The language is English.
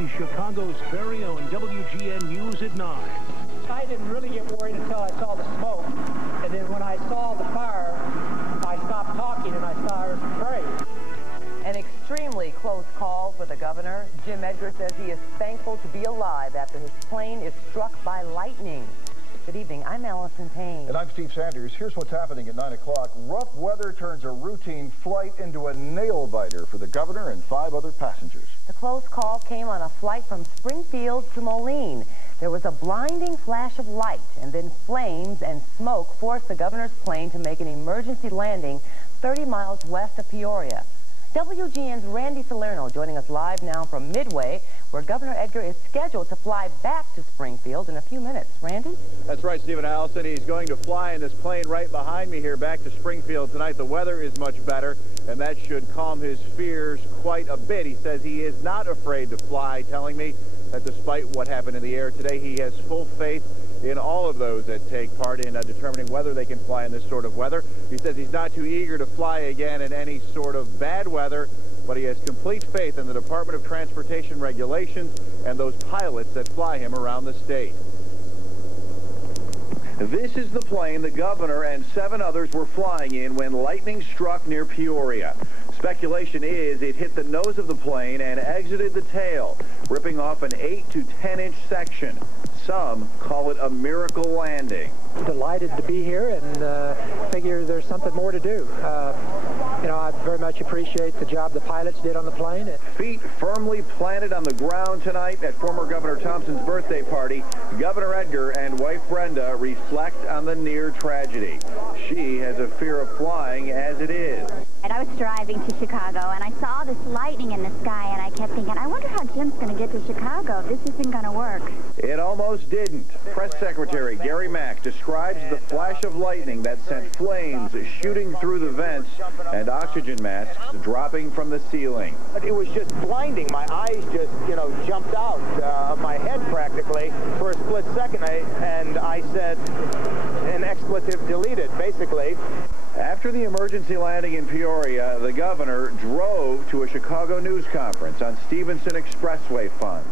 is Chicago's very own WGN News at 9. I didn't really get worried until I saw the smoke. And then when I saw the fire, I stopped talking and I started to pray. An extremely close call for the governor. Jim Edgar says he is thankful to be alive after his plane is struck by lightning. Good evening, I'm Allison Payne. And I'm Steve Sanders. Here's what's happening at 9 o'clock. Rough weather turns a routine flight into a nail-biter for the governor and 5 other passengers. The close call came on a flight from Springfield to Moline. There was a blinding flash of light, and then flames and smoke forced the governor's plane to make an emergency landing 30 miles west of Peoria. WGN's Randy Salerno joining us live now from Midway, where Governor Edgar is scheduled to fly back to Springfield in a few minutes. Randy? That's right, Stephen Allison. He's going to fly in this plane right behind me here back to Springfield tonight. The weather is much better, and that should calm his fears quite a bit. He says he is not afraid to fly, telling me that despite what happened in the air today, he has full faith in all of those that take part in determining whether they can fly in this sort of weather. He says he's not too eager to fly again in any sort of bad weather, but he has complete faith in the Department of Transportation regulations and those pilots that fly him around the state. This is the plane the governor and 7 others were flying in when lightning struck near Peoria. Speculation is it hit the nose of the plane and exited the tail, ripping off an 8 to 10-inch section. Some call it a miracle landing. Delighted to be here and figure there's something more to do. You know, I very much appreciate the job the pilots did on the plane. Feet firmly planted on the ground tonight at former Governor Thompson's birthday party, Governor Edgar and wife Brenda reflect on the near tragedy. She has a fear of flying as it is. And I was driving to Chicago, and I saw this lightning in the sky, and I kept thinking, I wonder how Jim's going to get to Chicago. This isn't going to work. It almost didn't. Press Secretary Gary Mack describes the flash of lightning that sent flames shooting through the vents and oxygen masks dropping from the ceiling. It was just blinding. My eyes just, jumped out of my head practically for a split second, and I said an expletive deleted, basically. After the emergency landing in Peoria, the governor drove to a Chicago news conference on Stevenson Expressway funds.